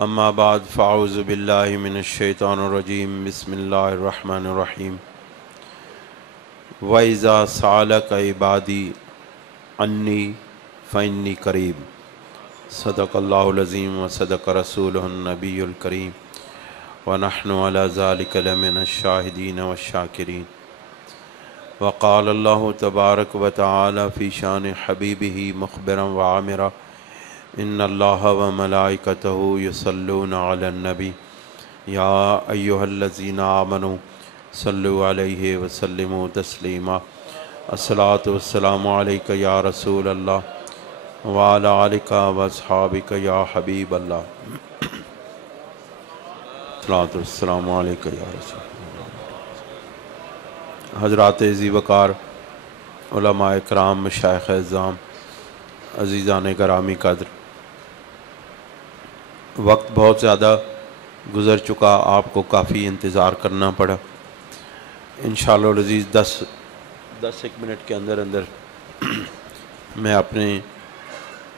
اما بعد فاعوذ باللہ من الشیطان الرجیم بسم اللہ الرحمن الرحیم وَإِذَا سَأَلَكَ عِبَادِي عَنِّي فَإِنِّي قَرِيبٌ صدق اللہ العظیم وصدق رسولہ النبی الکریم ونحن علی ذلک لمن الشاہدین والشاکرین وقال اللہ تبارک وتعالی فی شان حبیبہ مخبرا وعامرا ان اللہ وملائکتہ یصلون علی النبی یا ایہا الذین آمنوا صلوا علیہ وسلموا تسلیما الصلاۃ والسلام علیک یا رسول اللہ وعلی آلک واصحابک یا حبیب اللہ الصلاۃ والسلام علیک یا رسول اللہ۔ حضرات ذی وقار علماء کرام مشائخ اعظام عزیزان گرامی قدر، وقت بہت زیادہ گزر چکا، آپ کو کافی انتظار کرنا پڑا۔ انشاءاللہ العزیز 10 منٹ کے اندر میں اپنے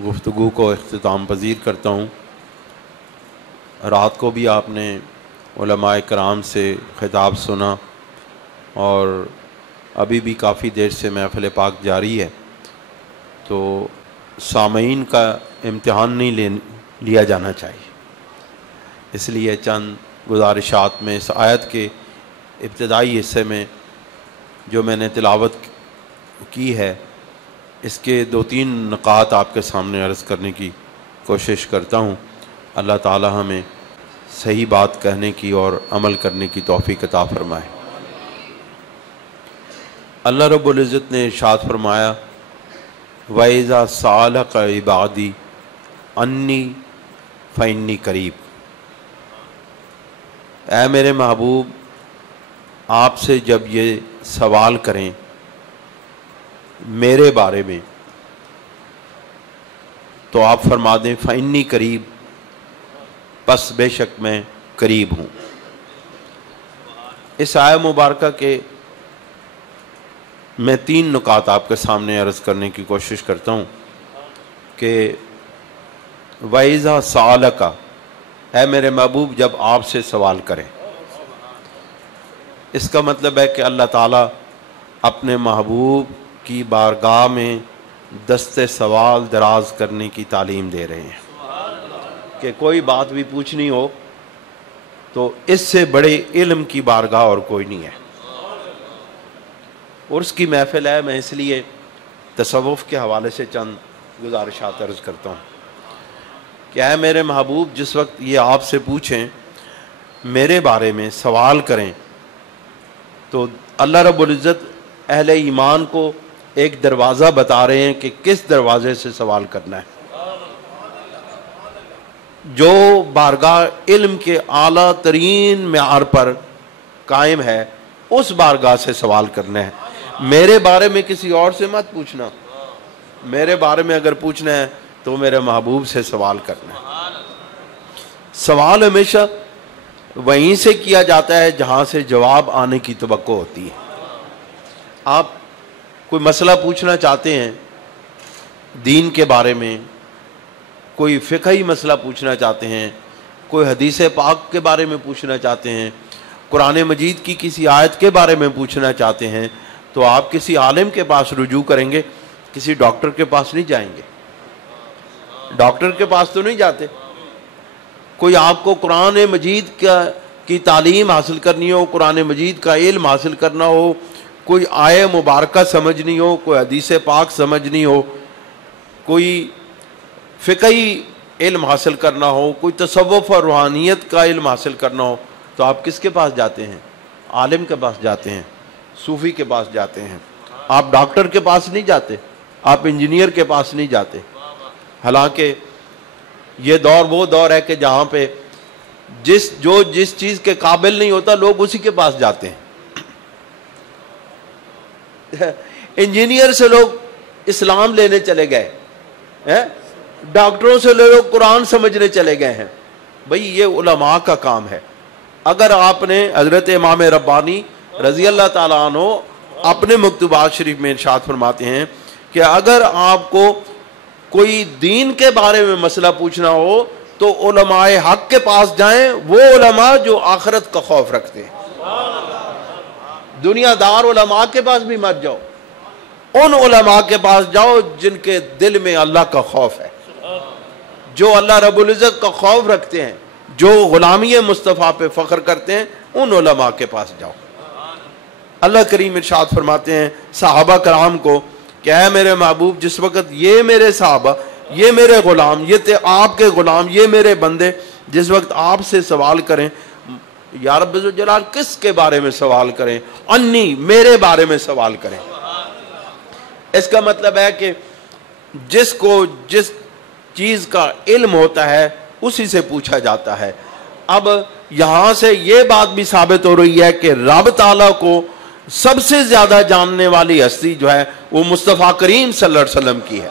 گفتگو کو اختتام پذیر کرتا ہوں۔ رات کو بھی آپ نے علماء کرام سے خطاب سنا اور ابھی بھی کافی دیر سے محفل پاک جاری ہے، تو سامعین کا امتحان نہیں لیا جانا چاہیے، اس لیے چند گزارشات میں اس آیت کے ابتدائی حصے میں جو میں نے تلاوت کی ہے، اس کے 2-3 نکات آپ کے سامنے عرض کرنے کی کوشش کرتا ہوں۔ اللہ تعالی ہمیں صحیح بات کہنے کی اور عمل کرنے کی توفیق عطا فرمائے۔ اللہ رب العزت نے ارشاد فرمایا وَإِذَا سَأَلَكَ عِبَادِي عَنِّي فَإِنِّي قَرِيبٌ، اے میرے محبوب آپ سے جب یہ سوال کریں میرے بارے میں تو آپ فرما دیں فَإِنِّي قَرِيبٌ، پس بے شک میں قریب ہوں۔ اس آیہ مبارکہ کے میں 3 نکات آپ کے سامنے عرض کرنے کی کوشش کرتا ہوں کہ وَإِذَا سَأَلَكَ، اے میرے محبوب جب آپ سے سوال کریں، اس کا مطلب ہے کہ اللہ تعالیٰ اپنے محبوب کی بارگاہ میں دست سوال دراز کرنے کی تعلیم دے رہے ہیں کہ کوئی بات بھی پوچھنی ہو تو اس سے بڑے علم کی بارگاہ اور کوئی نہیں ہے۔ اور اس کی محفل ہے، میں اس لیے تصوف کے حوالے سے چند گزارشات عرض کرتا ہوں کہ اے میرے محبوب جس وقت یہ آپ سے پوچھیں میرے بارے میں سوال کریں تو اللہ رب العزت اہل ایمان کو ایک دروازہ بتا رہے ہیں کہ کس دروازے سے سوال کرنا ہے۔ جو بارگاہ علم کے اعلیٰ ترین معیار پر قائم ہے اس بارگاہ سے سوال کرنا ہے۔ میرے بارے میں کسی اور سے مت پوچھنا، میرے بارے میں اگر پوچھنا ہے تو میرے محبوب سے سوال کرنا ہے۔ سوال ہمیشہ وہیں سے کیا جاتا ہے جہاں سے جواب آنے کی توقع ہوتی ہے۔ آپ کوئی مسئلہ پوچھنا چاہتے ہیں دین کے بارے میں، کوئی فقہی مسئلہ پوچھنا چاہتے ہیں، کوئی حدیث پاک کے بارے میں پوچھنا چاہتے ہیں، قرآن مجید کی کسی آیت کے بارے میں پوچھنا چاہتے ہیں، تو آپ کسی عالم کے پاس رجوع کریں گے، کسی ڈاکٹر کے پاس نہیں جائیں گے۔ ڈاکٹر کے پاس تو نہیں جاتے۔ کوئی آپ کو قرآن مجید کی تعلیم حاصل کرنی ہو، قرآن مجید کا علم حاصل کرنا ہو، کوئی آیہ مبارکہ سمجھنی ہو، کوئی حدیث پاک سمجھنی ہو، کوئی فقہی علم حاصل کرنا ہو، کوئی تصوف اور روحانیت کا علم حاصل کرنا ہو، تو آپ کس کے پاس جاتے ہیں؟ عالم کے پاس جاتے ہیں، صوفی کے پاس جاتے ہیں۔ آپ ڈاکٹر کے پاس نہیں جاتے، آپ انجینئر کے پاس نہیں جاتے۔ حالانکہ یہ دور وہ دور ہے کہ جہاں پہ جس چیز کے قابل نہیں ہوتا لوگ اسی کے پاس جاتے ہیں۔ انجینئر سے لوگ اسلام لینے چلے گئے، ڈاکٹروں سے لوگ قرآن سمجھنے چلے گئے ہیں۔ بھئی یہ علماء کا کام ہے۔ اگر آپ نے حضرت امام ربانی رضی اللہ تعالیٰ عنہ اپنے مکتوبات شریف میں ارشاد فرماتے ہیں کہ اگر آپ کو کوئی دین کے بارے میں مسئلہ پوچھنا ہو تو علماء حق کے پاس جائیں، وہ علماء جو آخرت کا خوف رکھتے ہیں۔ دنیا دار علماء کے پاس بھی مت جاؤ، ان علماء کے پاس جاؤ جن کے دل میں اللہ کا خوف ہے، جو اللہ رب العزت کا خوف رکھتے ہیں، جو غلامی مصطفیٰ پہ فخر کرتے ہیں، ان علماء کے پاس جاؤ۔ اللہ کریم ارشاد فرماتے ہیں صحابہ کرام کو کہ اے میرے محبوب، جس وقت یہ میرے صحابہ، یہ میرے غلام، یہ آپ کے غلام، یہ میرے بندے جس وقت آپ سے سوال کریں، یا رب ذوالجلال کس کے بارے میں سوال کریں؟ انی، میرے بارے میں سوال کریں۔ اس کا مطلب ہے کہ جس کو جس چیز کا علم ہوتا ہے اسی سے پوچھا جاتا ہے۔ اب یہاں سے یہ بات بھی ثابت ہو رہی ہے کہ رب تعالیٰ کو سب سے زیادہ جاننے والی ہستی جو ہے وہ مصطفیٰ کریم صلی اللہ علیہ وسلم کی ہے،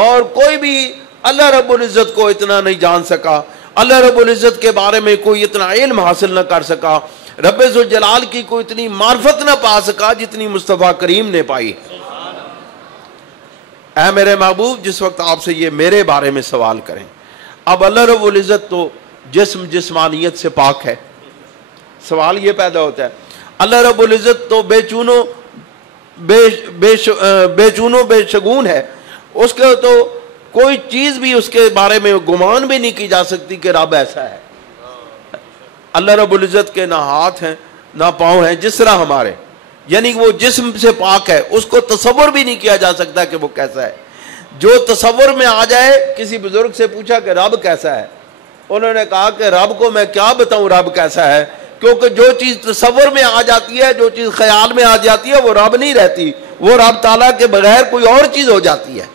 اور کوئی بھی اللہ رب العزت کو اتنا نہیں جان سکا، اللہ رب العزت کے بارے میں کوئی اتنا علم حاصل نہ کر سکا، رب ذوالجلال کی کوئی اتنی معرفت نہ پا سکا جتنی مصطفیٰ کریم نے پائی۔ اے میرے محبوب، جس وقت آپ سے یہ میرے بارے میں سوال کریں۔ اب اللہ رب العزت تو جسمانیت سے پاک ہے، سوال یہ پیدا ہوتا ہے اللہ رب العزت تو بے چونو بے شگون ہے، اس کے تو کوئی چیز بھی اس کے بارے میں گمان بھی نہیں کی جا سکتی کہ رب ایسا ہے۔ اللہ رب العزت کے نہ ہاتھ ہیں نہ پاؤں ہیں جس طرح ہمارے، یعنی وہ جسم سے پاک ہے، اس کو تصور بھی نہیں کیا جا سکتا کہ وہ کیسا ہے۔ جو تصور میں آ جائے، کسی بزرگ سے پوچھا کہ رب کیسا ہے، انہوں نے کہا کہ رب کو میں کیا بتاؤں رب کیسا ہے، کیونکہ جو چیز تصور میں آ جاتی ہے، جو چیز خیال میں آ جاتی ہے، وہ رب نہیں رہتی، وہ رب تعالیٰ کے بغیر کوئی اور چیز ہو جاتی ہے،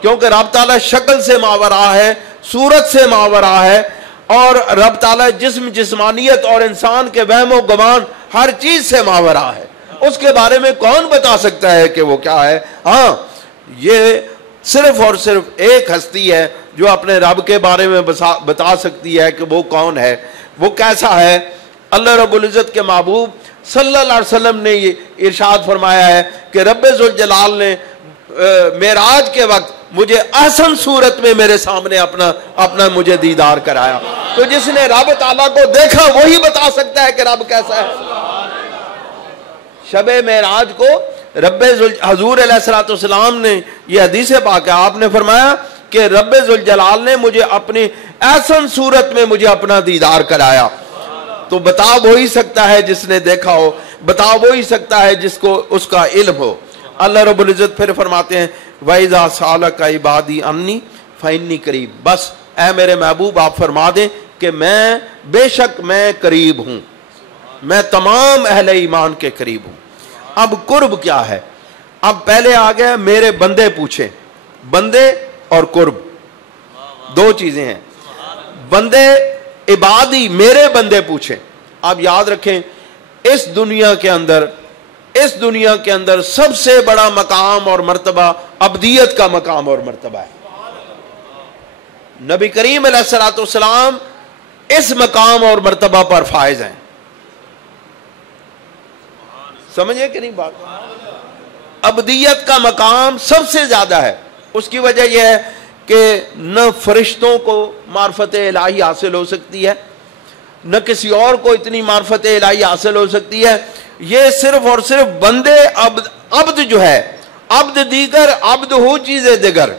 کیونکہ رب تعالیٰ شکل سے ماورا ہے، صورت سے ماورا ہے، اور رب تعالیٰ جسمانیت اور انسان کے وہم و گمان ہر چیز سے ماورا ہے۔ اس کے بارے میں کون بتا سکتا ہے کہ وہ کیا ہے؟ ہاں، یہ صرف اور صرف ایک ہستی ہے جو اپنے رب کے بارے میں بتا سکتی ہے کہ وہ کون ہے، وہ کیسا ہے۔ اللہ رب العزت کے محبوب صلی اللہ علیہ وسلم نے یہ ارشاد فرمایا ہے کہ رب ذوالجلال نے معراج کے وقت مجھے احسن صورت میں میرے سامنے اپنا مجھے دیدار کرایا۔ تو جس نے رب تعالیٰ کو دیکھا وہی بتا سکتا ہے کہ رب کیسا ہے۔ شب معراج کو حضور علیہ السلام نے، یہ حدیث پاک ہے، آپ نے فرمایا کہ رب ذوالجلال نے مجھے اپنی احسن صورت میں مجھے اپنا دیدار کرایا۔ تو بتا وہی سکتا ہے جس نے دیکھا ہو، بتا وہی سکتا ہے جس کو اس کا علم ہو۔ اللہ رب العزت پھر فرماتے ہیں وَإِذَا سَأَلَكَ عِبَادِي عَنِّي فَإِنِّي قَرِيبٌ، بس اے میرے محبوب آپ فرما دیں کہ بے شک میں قریب ہوں، میں تمام اہل ایمان کے قریب ہوں۔ اب قرب کیا ہے؟ اب پہلے آ گیا میرے بندے پوچھیں، بندے اور قرب دو چیزیں ہیں۔ بندے عبادی، میرے بندے پوچھیں۔ آپ یاد رکھیں اس دنیا کے اندر سب سے بڑا مقام اور مرتبہ عبدیت کا مقام اور مرتبہ ہے۔ نبی کریم علیہ الصلوۃ والسلام اس مقام اور مرتبہ پر فائز ہیں۔ سمجھے کہ نہیں بات؟ عبدیت کا مقام سب سے زیادہ ہے۔ اس کی وجہ یہ ہے کہ نہ فرشتوں کو معرفت الہی حاصل ہو سکتی ہے، نہ کسی اور کو اتنی معرفت الہی حاصل ہو سکتی ہے۔ یہ صرف اور صرف بندے عبد جو ہے، عبد دیگر عبد ہو چیز دیگر۔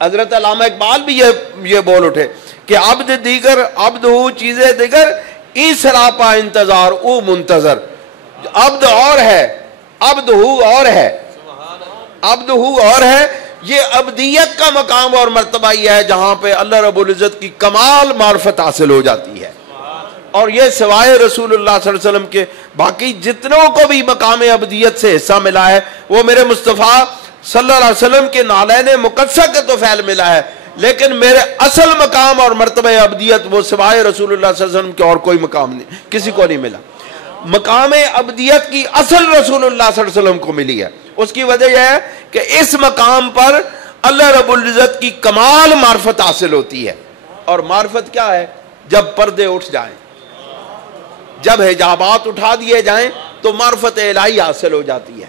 حضرت علامہ اقبال بھی یہ بول اٹھے کہ عبد دیگر عبد ہو چیز دیگر، ای سراپا انتظار او منتظر۔ عبد اور ہے، عبد ہو اور ہے، عبد ہو اور ہے۔ یہ عبدیت کا مقام اور مرتبہ یہ ہے جہاں پہ اللہ رب العزت کی کمال معرفت حاصل ہو جاتی ہے، اور یہ سوائے رسول اللہ صلی اللہ علیہ وسلم کے باقی جتنوں کو بھی مقام عبدیت سے حصہ ملا ہے وہ میرے مصطفیٰ صلی اللہ علیہ وسلم کے نالین مقدسہ کے تو فعل ملا ہے، لیکن میرے اصل مقام اور مرتبہ عبدیت وہ سوائے رسول اللہ صلی اللہ علیہ وسلم کے اور کوئی مقام نہیں، کسی کو نہیں ملا۔ مقام عبدیت کی اصل رسول اللہ صلی اللہ علیہ وسلم کو ملی ہے۔ اس کی وجہ یہ ہے کہ اس مقام پر اللہ رب العزت کی کمال معرفت حاصل ہوتی ہے۔ اور معرفت کیا ہے؟ جب پردے اٹھ جائیں، جب حجابات اٹھا دیے جائیں تو معرفت الہی حاصل ہو جاتی ہے۔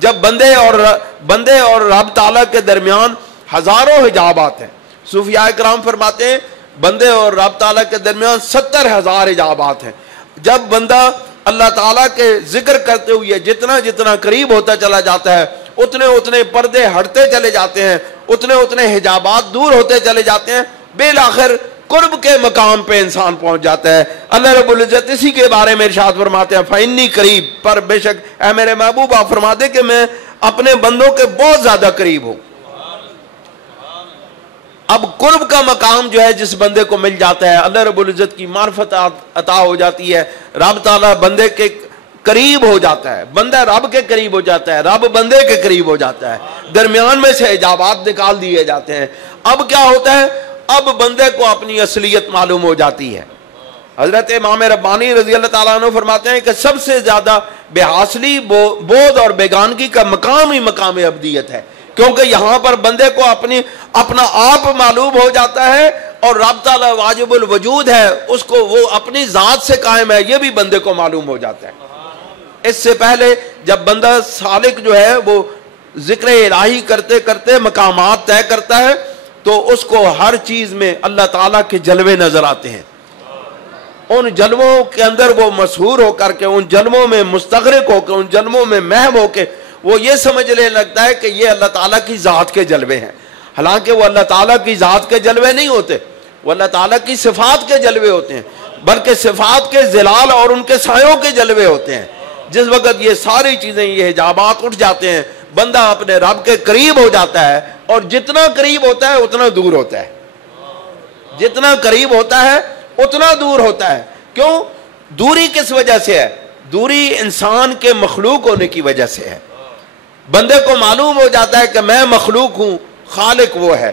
جب بندے اور رب تعالیٰ کے درمیان ہزاروں حجابات ہیں. صوفیاء کرام فرماتے ہیں بندے اور رب تعالیٰ کے درمیان 70,000 حجابات ہیں. جب بندہ اللہ تعالیٰ کے ذکر کرتے ہوئے جتنا جتنا قریب ہوتا چلا جاتا ہے اتنے اتنے پردے ہٹتے چلے جاتے ہیں, اتنے اتنے حجابات دور ہوتے چلے جاتے ہیں, بالآخر قرب کے مقام پہ انسان پہنچ جاتا ہے. اللہ رب العزت اسی کے بارے میں ارشاد فرماتے ہیں فَإِنِّي قریب, پر بے شک اے میرے محبوب آپ فرما دے کہ میں اپنے بندوں کے بہت زیادہ قریب ہوں. اب قرب کا مقام جو ہے جس بندے کو مل جاتا ہے, اللہ رب العزت کی معرفت عطا ہو جاتی ہے, رب تعالیٰ بندے کے قریب ہو جاتا ہے, بندہ رب کے قریب ہو جاتا ہے, رب بندے کے قریب ہو جاتا ہے, درمیان میں سے حجابات نکال دیے جاتے ہیں. اب کیا ہوتا ہے, اب بندے کو اپنی اصلیت معلوم ہو جاتی ہے. حضرت امام ربانی رضی اللہ تعالیٰ عنہ فرماتے ہیں کہ سب سے زیادہ بے حاصلی بود اور بیگانگی کا مقام ہی مقام ابدیت ہے, کیونکہ یہاں پر بندے کو اپنا آپ معلوم ہو جاتا ہے اور رب تعالیٰ واجب الوجود ہے, اس کو وہ اپنی ذات سے قائم ہے, یہ بھی بندے کو معلوم ہو جاتا ہے. اس سے پہلے جب بندہ سالک جو ہے وہ ذکر الہی کرتے کرتے مقامات طے کرتا ہے تو اس کو ہر چیز میں اللہ تعالیٰ کے جلوے نظر آتے ہیں. ان جلووں کے اندر وہ مسحور ہو کر کے, ان جلووں میں مستغرق ہو کے, ان جلووں میں محو ہو کے وہ یہ سمجھنے لگتا ہے کہ یہ اللہ تعالیٰ کی ذات کے جلوے ہیں, حالانکہ وہ اللہ تعالیٰ کی ذات کے جلوے نہیں ہوتے, وہ اللہ تعالیٰ کی صفات کے جلوے ہوتے ہیں, بلکہ صفات کے ظلال اور ان کے سایوں کے جلوے ہوتے ہیں. جس وقت یہ ساری چیزیں, یہ حجابات اٹھ جاتے ہیں, بندہ اپنے رب کے قریب ہو جاتا ہے, اور جتنا قریب ہوتا ہے اتنا دور ہوتا ہے, جتنا قریب ہوتا ہے اتنا دور ہوتا ہے. کیوں؟ دوری کس وجہ سے ہے؟ دوری انسان کے مخلوق ہونے کی وجہ سے ہے. بندے کو معلوم ہو جاتا ہے کہ میں مخلوق ہوں, خالق وہ ہے,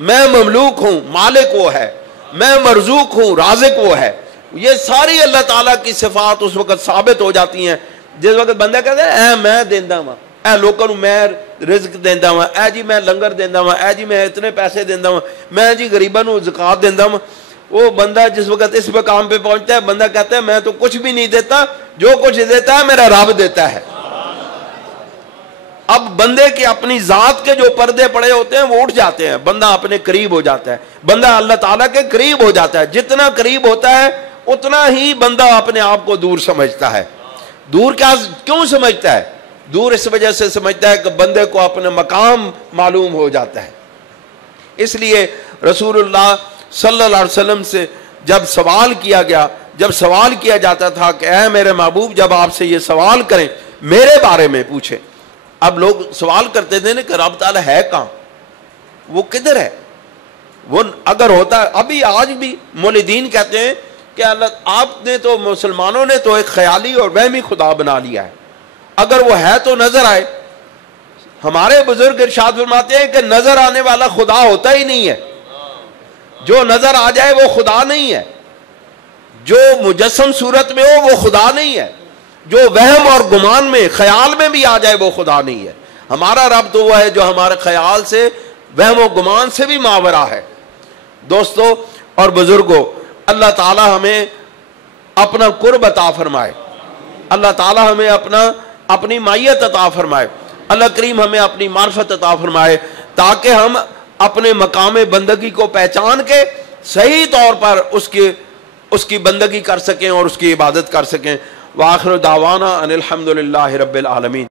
میں مملوک ہوں, مالک وہ ہے, میں مرزوق ہوں, رازق وہ ہے. یہ ساری اللہ تعالیٰ کی صفات اس وقت ثابت ہو جاتی ہیں جس وقت بندہ کہتا ہے اے میں دیندا ہوں, اے لوگوں میں رزق دیندا ہوں, اے جی میں لنگر دیندا ہوں, اے جی میں اتنے پیسے دیندا ہوں, میں جی غریباں نوں زکات دیندا ہوں. وہ بندہ جس وقت اس مقام پہ پہنچتا ہے بندہ کہتا ہے میں تو کچھ بھی نہیں دیتا, جو کچھ دیتا ہے میرا رب دیتا ہے. اب بندے کے اپنی ذات کے جو پردے پڑے ہوتے ہیں وہ اٹھ جاتے ہیں, بندہ اپنے قریب ہو جاتا ہے, بندہ اللہ تعالیٰ کے قریب ہو جاتا ہے. جتنا قریب ہوتا ہے اتنا ہی بندہ اپنے آپ کو دور سمجھتا ہے. دور کیوں سمجھتا ہے؟ دور اس وجہ سے سمجھتا ہے کہ بندے کو اپنا مقام معلوم ہو جاتا ہے. اس لیے رسول اللہ صلی اللہ علیہ وسلم سے جب سوال کیا گیا, جب سوال کیا جاتا تھا کہ اے میرے محبوب جب آپ سے یہ سوال کریں میرے بارے میں پوچھیں. اب لوگ سوال کرتے تھے نا کہ رب تعالیٰ ہے کہاں, وہ کدھر ہے؟ وہ اگر ہوتا ہے, ابھی آج بھی مولدین کہتے ہیں کہ اللہ آپ نے تو, مسلمانوں نے تو ایک خیالی اور وہمی خدا بنا لیا ہے, اگر وہ ہے تو نظر آئے. ہمارے بزرگ ارشاد فرماتے ہیں کہ نظر آنے والا خدا ہوتا ہی نہیں ہے, جو نظر آ جائے وہ خدا نہیں ہے, جو مجسم صورت میں ہو وہ خدا نہیں ہے, جو وہم اور گمان میں خیال میں بھی آ جائے وہ خدا نہیں ہے. ہمارا رب تو وہ ہے جو ہمارے خیال سے, وہم و گمان سے بھی ماورا ہے. دوستو اور بزرگوں, اللہ تعالی ہمیں اپنا قرب عطا فرمائے, اللہ تعالی ہمیں اپنی معیت عطا فرمائے, اللہ کریم ہمیں اپنی معرفت عطا فرمائے تاکہ ہم اپنے مقام بندگی کو پہچان کے صحیح طور پر اس کی بندگی کر سکیں اور اس کی عبادت کر سکیں. وآخر دعوانا ان الحمد للہ رب العالمین.